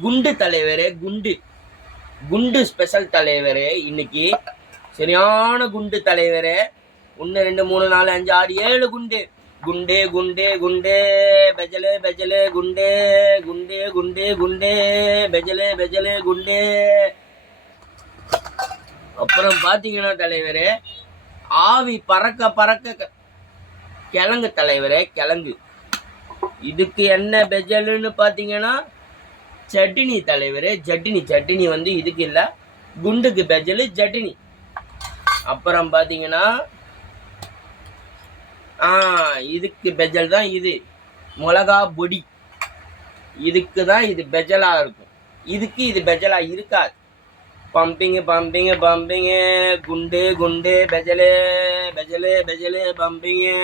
குண்டு தலைவரே, குண்டு குண்டு ஸ்பெஷல் தலைவரே. இன்னைக்கு சரியான குண்டு தலைவரே. 1 2 3 4 5 6 7 குண்டு. குண்டே குண்டே குண்டே பெஜலே பெஜலே குண்டே குண்டே குண்டே குண்டே பெஜலே பெஜலே குண்டே. அப்புறம் பாத்தீங்கன்னா தலைவரே, ஆவி பறக்க பறக்க கிழங்கு தலைவரே, கிழங்கு. இதுக்கு என்ன பெஜலுன்னு பாத்தீங்கன்னா சட்டினி தலைவரே, சட்டினி. சட்டினி வந்து இதுக்கு இல்லை, குண்டுக்கு பெஜலு சட்டினி. அப்புறம் பாத்தீங்கன்னா இதுக்கு பெஜல் தான் இது, மிளகா பொடி. இதுக்கு தான் இது பெஜலா இருக்கும், இதுக்கு இது பெஜலா இருக்காது. பம்பிங்கு பம்பிங்கு பம்பிங்கு குண்டு குண்டு பெஜலே பெஜலே பெஜலே பம்பிங்கு.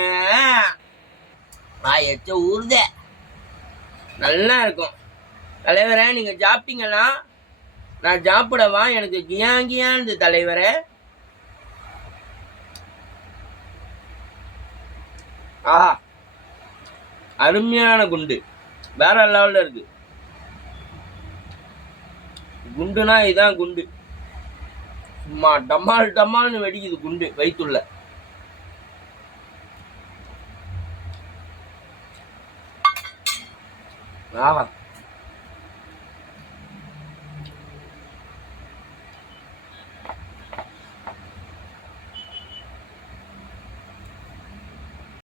எச்ச ஊறுத நல்லா இருக்கும் தலைவரே. நீங்க சாப்பிட்டீங்களா? நான் சாப்பிடவா? எனக்கு கியாங்கியான்னு தலைவரே. ஆஹா, அருமையான குண்டு, வேற லெவல்ல இருக்கு. குண்டுனா இதான் குண்டு, சும்மா டமால் டமால்னு வெடிக்குது குண்டு வயிற்றுள்ள. ஆஹா.